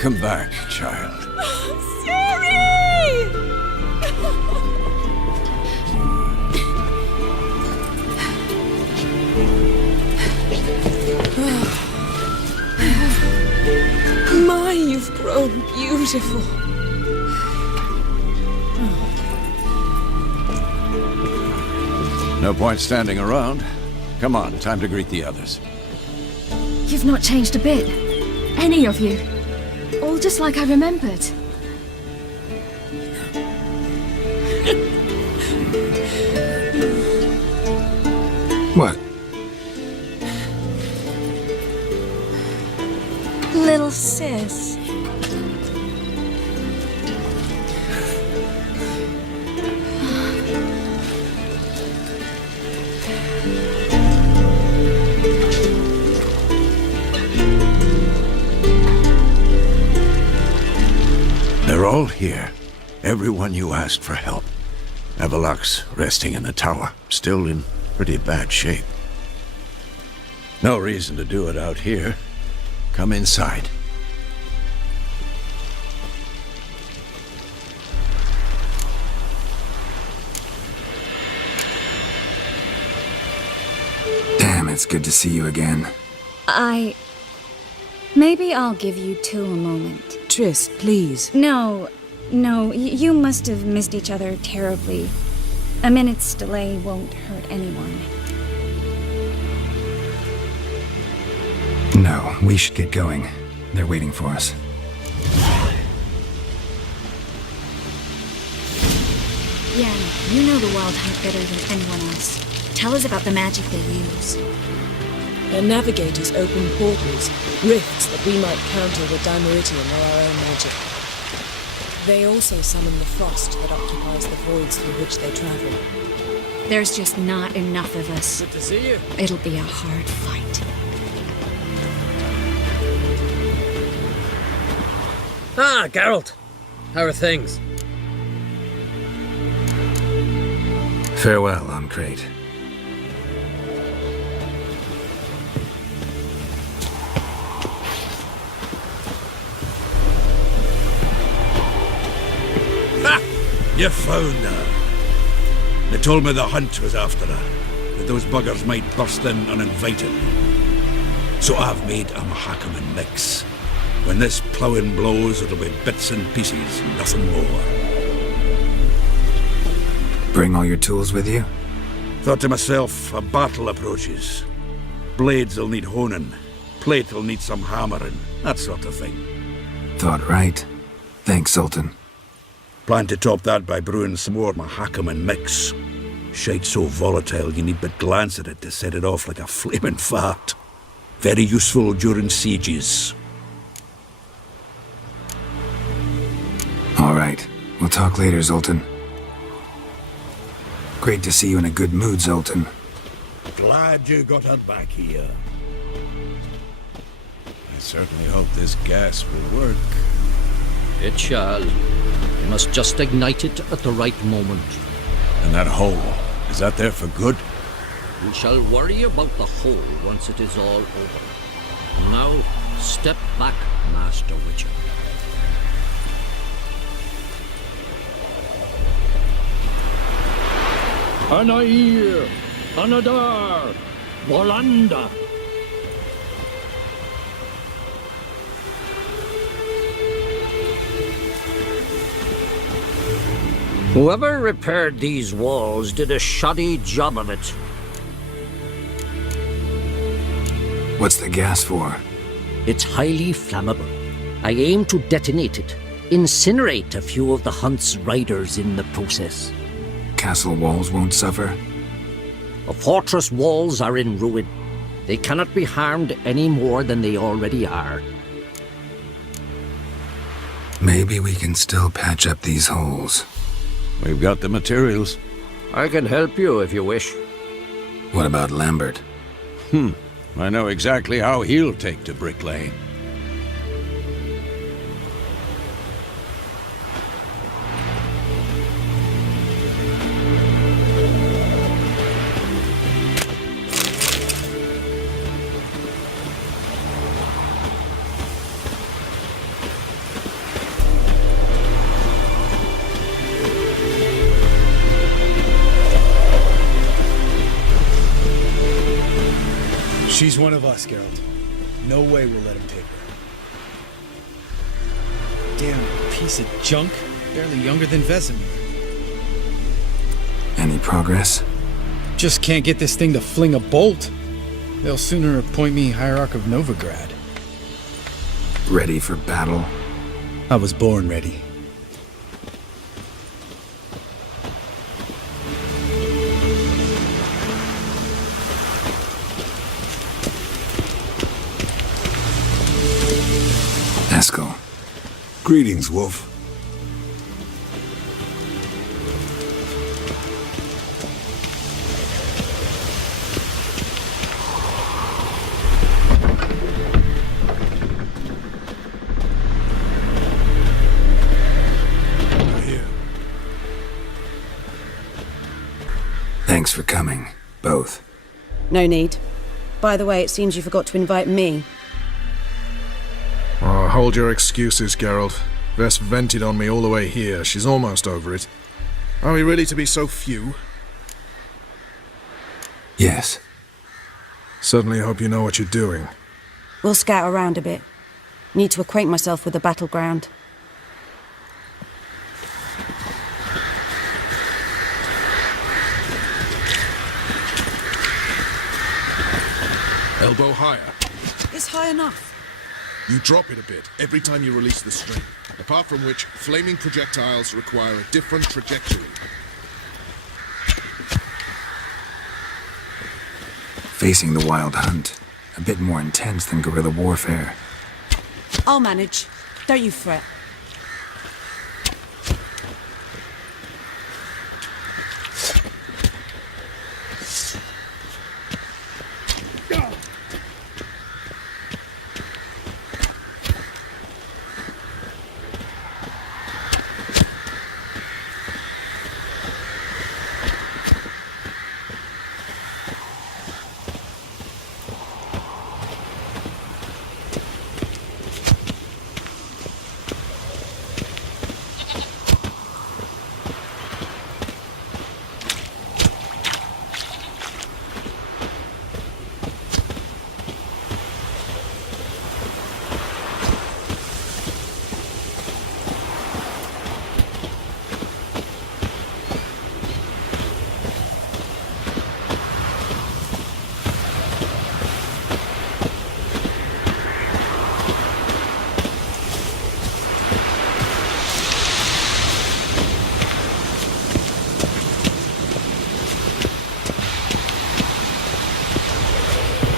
Welcome back, child. Siri! My, you've grown beautiful. No point standing around. Come on, time to greet the others. You've not changed a bit. Any of you. All just like I remembered. What? Little sis. They're all here. Everyone you asked for help. Avalok's resting in the tower, still in pretty bad shape. No reason to do it out here. Come inside. Damn, it's good to see you again. Maybe I'll give you two a moment. Triss, please. No, you must have missed each other terribly. A minute's delay won't hurt anyone. No, we should get going. They're waiting for us. Yeah, you know the Wild Hunt better than anyone else. Tell us about the magic they use. Their navigators open portals, rifts that we might counter with Dimeridium or our own magic. They also summon the frost that occupies the voids through which they travel. There's just not enough of us. Good to see you. It'll be a hard fight. Ah, Geralt. How are things? Farewell, Uncrate. You found her. They told me the hunt was after her, that those buggers might burst in uninvited. So I've made a Mahakaman mix. When this ploughing blows, it'll be bits and pieces, nothing more. Bring all your tools with you? Thought to myself, a battle approaches. Blades will need honing, plate will need some hammering, that sort of thing. Thought right. Thanks, Sultan. Plan to top that by brewing some more Mahakaman mix. Shite so volatile you need but glance at it to set it off like a flaming fart. Very useful during sieges. All right. We'll talk later, Zoltan. Great to see you in a good mood, Zoltan. Glad you got her back here. I certainly hope this gas will work. It shall. You must just ignite it at the right moment. And that hole, is that there for good? We shall worry about the hole once it is all over. Now, step back, Master Witcher. Anair, Anadar, Volanda. Whoever repaired these walls did a shoddy job of it. What's the gas for? It's highly flammable. I aim to detonate it, incinerate a few of the Hunt's riders in the process. Castle walls won't suffer? The fortress walls are in ruin. They cannot be harmed any more than they already are. Maybe we can still patch up these holes. We've got the materials. I can help you if you wish. What about Lambert? I know exactly how he'll take to Brick Lane. She's one of us, Geralt. No way we'll let him take her. Damn piece of junk. Barely younger than Vesemir. Any progress? Just can't get this thing to fling a bolt. They'll sooner appoint me Hierarch of Novigrad. Ready for battle? I was born ready. Eskel. Greetings, Wolf. Thanks for coming, both. No need. By the way, it seems you forgot to invite me. Oh, hold your excuses, Geralt. Vess vented on me all the way here. She's almost over it. Are we really to be so few? Yes. Certainly hope you know what you're doing. We'll scout around a bit. Need to acquaint myself with the battleground. Elbow higher. It's high enough. You drop it a bit every time you release the string. Apart from which, flaming projectiles require a different trajectory. Facing the Wild Hunt. A bit more intense than guerrilla warfare. I'll manage. Don't you fret.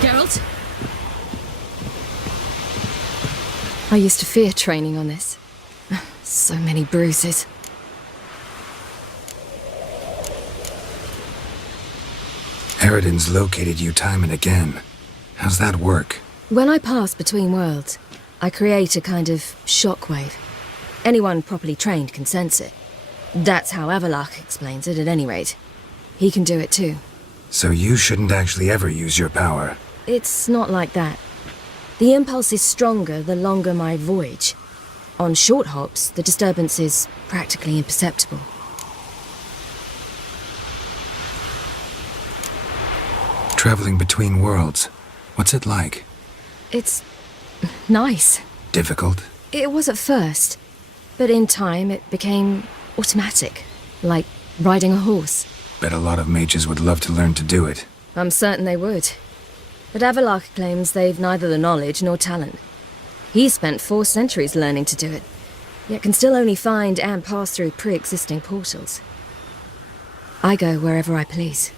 Geralt? I used to fear training on this. So many bruises. Eridan's located you time and again. How's that work? When I pass between worlds, I create a kind of shockwave. Anyone properly trained can sense it. That's how Avalach explains it, at any rate. He can do it too. So you shouldn't actually ever use your power. It's not like that. The impulse is stronger the longer my voyage. On short hops, the disturbance is practically imperceptible. Traveling between worlds, what's it like? It's nice. Difficult? It was at first, but in time it became automatic, like riding a horse. Bet a lot of mages would love to learn to do it. I'm certain they would. But Avalach claims they've neither the knowledge nor talent. He spent 4 centuries learning to do it, yet can still only find and pass through pre-existing portals. I go wherever I please,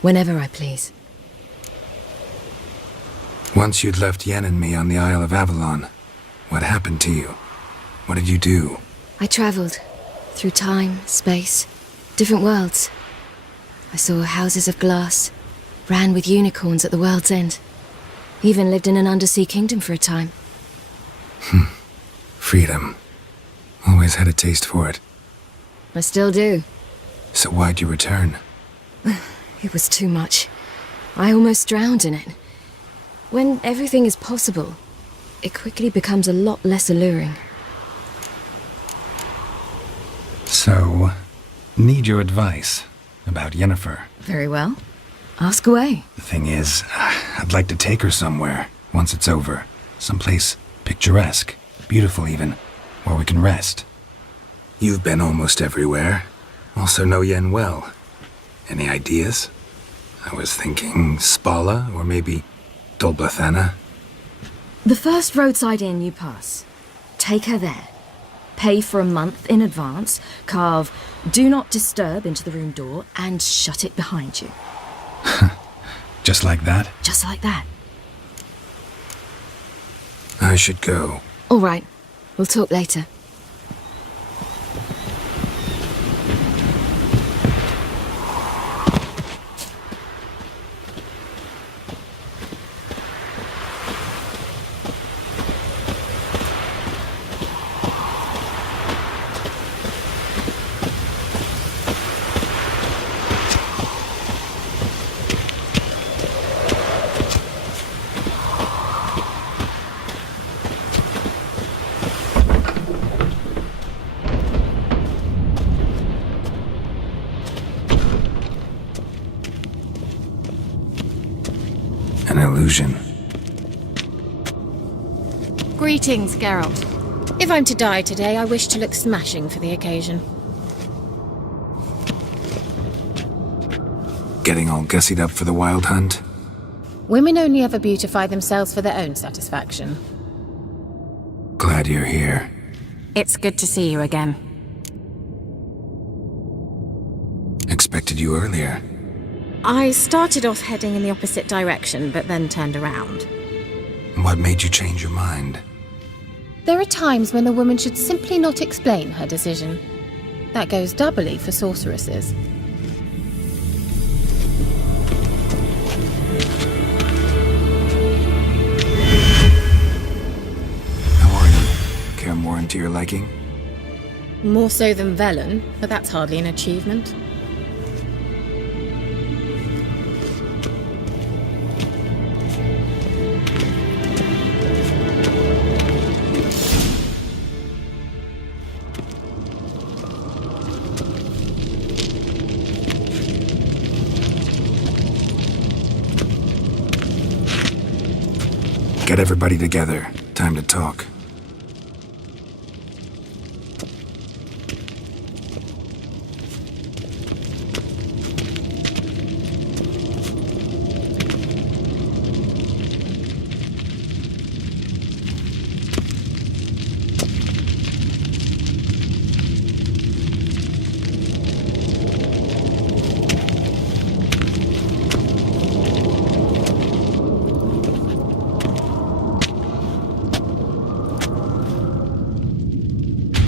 whenever I please. Once you'd left Yen and me on the Isle of Avalon, what happened to you? What did you do? I travelled through time, space, different worlds. I saw houses of glass, ran with unicorns at the world's end. Even lived in an undersea kingdom for a time. Freedom. Always had a taste for it. I still do. So why'd you return? It was too much. I almost drowned in it. When everything is possible, it quickly becomes a lot less alluring. So, need your advice about Yennefer. Very well. Ask away. The thing is, I'd like to take her somewhere, once it's over. Someplace picturesque, beautiful even, where we can rest. You've been almost everywhere. Also know Yen well. Any ideas? I was thinking Spala, or maybe Dolblathana. The first roadside inn you pass. Take her there. Pay for a month in advance, carve "Do Not Disturb" into the room door, and shut it behind you. Just like that? Just like that. I should go. All right. We'll talk later. An illusion. Greetings, Geralt. If I'm to die today, I wish to look smashing for the occasion. Getting all gussied up for the wild hunt? Women only ever beautify themselves for their own satisfaction. Glad you're here. It's good to see you again. Expected you earlier. I started off heading in the opposite direction, but then turned around. What made you change your mind? There are times when a woman should simply not explain her decision. That goes doubly for sorceresses. How are you? Kaer Morhen to your liking? More so than Velen, but that's hardly an achievement. Get everybody together. Time to talk.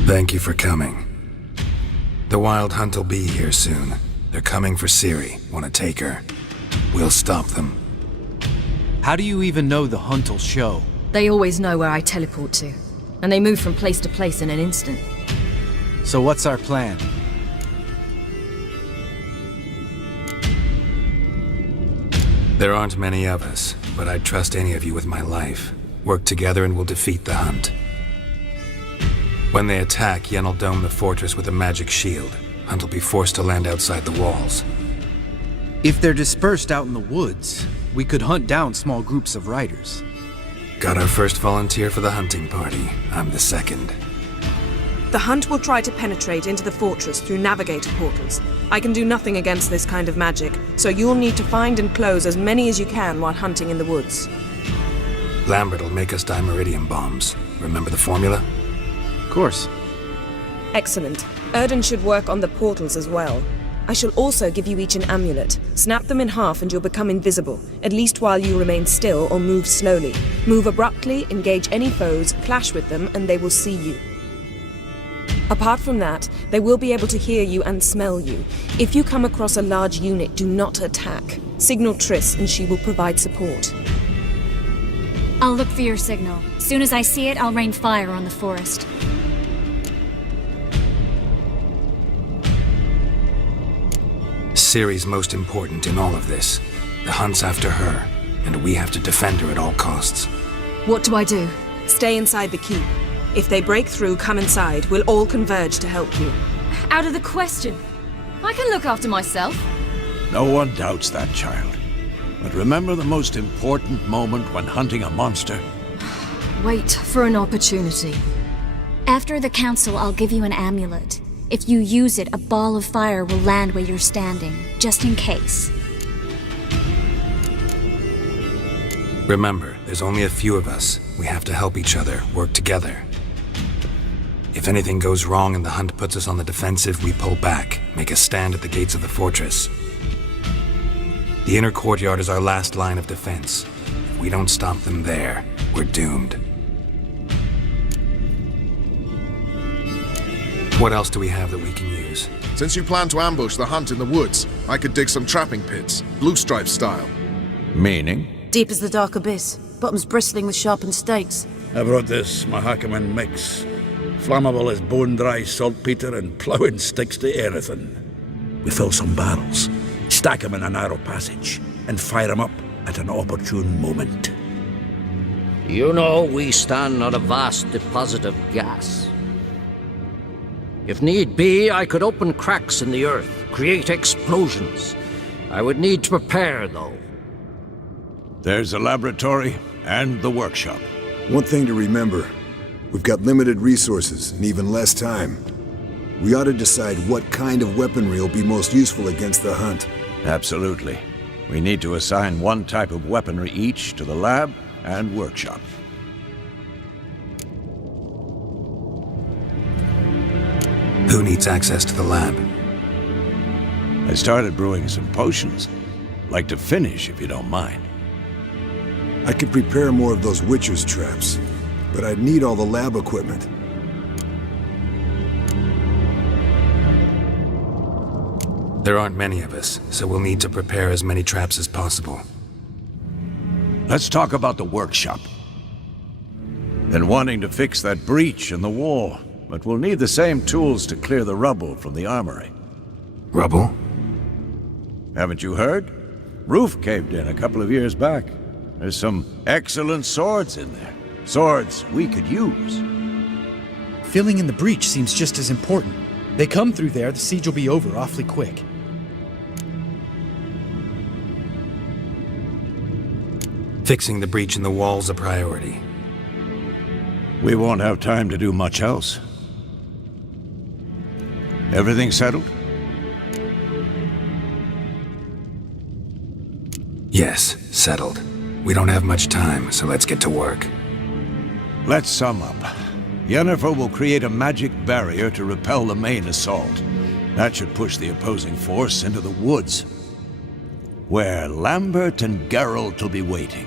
Thank you for coming. The Wild Hunt will be here soon. They're coming for Ciri. Want to take her? We'll stop them. How do you even know the hunt will show? They always know where I teleport to, and they move from place to place in an instant. So what's our plan? There aren't many of us, but I'd trust any of you with my life. Work together and we'll defeat the hunt. When they attack, Yen will dome the fortress with a magic shield. Hunt will be forced to land outside the walls. If they're dispersed out in the woods, we could hunt down small groups of riders. Got our first volunteer for the hunting party. I'm the second. The hunt will try to penetrate into the fortress through navigator portals. I can do nothing against this kind of magic, so you'll need to find and close as many as you can while hunting in the woods. Lambert will make us dimeridium bombs. Remember the formula? Of course. Excellent. Erden should work on the portals as well. I shall also give you each an amulet. Snap them in half and you'll become invisible, at least while you remain still or move slowly. Move abruptly, engage any foes, clash with them, and they will see you. Apart from that, they will be able to hear you and smell you. If you come across a large unit, do not attack. Signal Triss and she will provide support. I'll look for your signal. As soon as I see it, I'll rain fire on the forest. Ciri's most important in all of this. The hunt's after her, and we have to defend her at all costs. What do I do? Stay inside the keep. If they break through, come inside. We'll all converge to help you. Out of the question. I can look after myself. No one doubts that, child. But remember the most important moment when hunting a monster? Wait for an opportunity. After the council, I'll give you an amulet. If you use it, a ball of fire will land where you're standing, just in case. Remember, there's only a few of us. We have to help each other, work together. If anything goes wrong and the hunt puts us on the defensive, we pull back, make a stand at the gates of the fortress. The inner courtyard is our last line of defense. If we don't stop them there, we're doomed. What else do we have that we can use? Since you plan to ambush the hunt in the woods, I could dig some trapping pits, blue stripe style. Meaning? Deep as the dark abyss, bottoms bristling with sharpened stakes. I brought this Mahakaman mix. Flammable as bone-dry saltpeter and ploughing sticks to anything. We fill some barrels, stack them in a narrow passage, and fire them up at an opportune moment. You know, we stand on a vast deposit of gas. If need be, I could open cracks in the earth, create explosions. I would need to prepare, though. There's the laboratory and the workshop. One thing to remember, we've got limited resources and even less time. We ought to decide what kind of weaponry will be most useful against the hunt. Absolutely. We need to assign one type of weaponry each to the lab and workshop. Who needs access to the lab? I started brewing some potions. Like to finish, if you don't mind. I could prepare more of those Witcher's traps, but I'd need all the lab equipment. There aren't many of us, so we'll need to prepare as many traps as possible. Let's talk about the workshop. Been wanting to fix that breach in the wall, but we'll need the same tools to clear the rubble from the armory. Rubble? Haven't you heard? Roof caved in a couple of years back. There's some excellent swords in there. Swords we could use. Filling in the breach seems just as important. They come through there, the siege will be over awfully quick. Fixing the breach in the wall's a priority. We won't have time to do much else. Everything settled? Yes, settled. We don't have much time, so let's get to work. Let's sum up. Yennefer will create a magic barrier to repel the main assault. That should push the opposing force into the woods, where Lambert and Geralt will be waiting.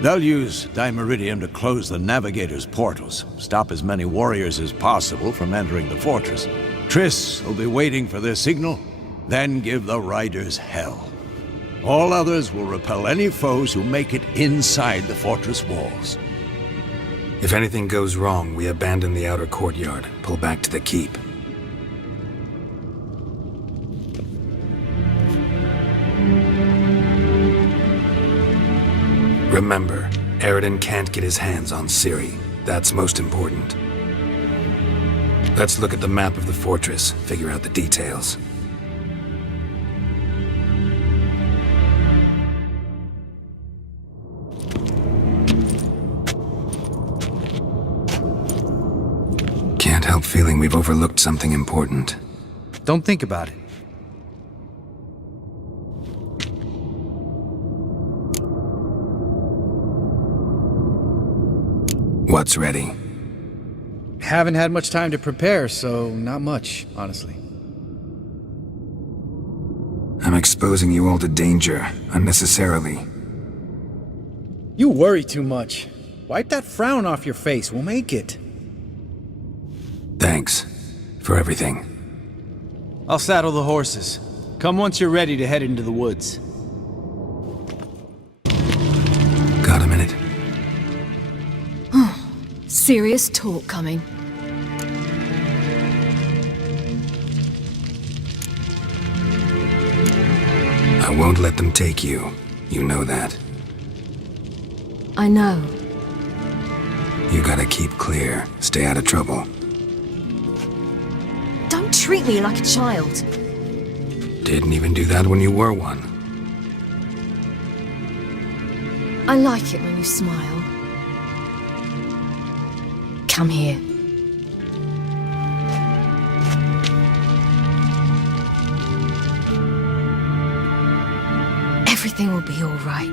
They'll use Dimeridium to close the Navigator's portals, stop as many warriors as possible from entering the fortress. Triss will be waiting for their signal, then give the riders hell. All others will repel any foes who make it inside the fortress walls. If anything goes wrong, we abandon the outer courtyard, pull back to the keep. Remember, Eridan can't get his hands on Ciri. That's most important. Let's look at the map of the fortress, figure out the details. Can't help feeling we've overlooked something important. Don't think about it. What's ready? Haven't had much time to prepare, so not much, honestly. I'm exposing you all to danger, unnecessarily. You worry too much. Wipe that frown off your face, we'll make it. Thanks for everything. I'll saddle the horses. Come once you're ready to head into the woods. Got a minute? Serious talk coming. I won't let them take you. You know that. I know. You gotta keep clear. Stay out of trouble. Don't treat me like a child. Didn't even do that when you were one. I like it when you smile. Come here. Everything will be all right.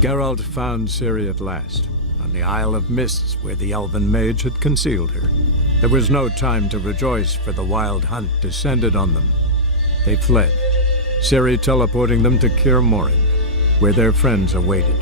Geralt found Ciri at last, on the Isle of Mists where the elven mage had concealed her. There was no time to rejoice, for the wild hunt descended on them. They fled, Ciri teleporting them to Kaer Morhen, where their friends awaited.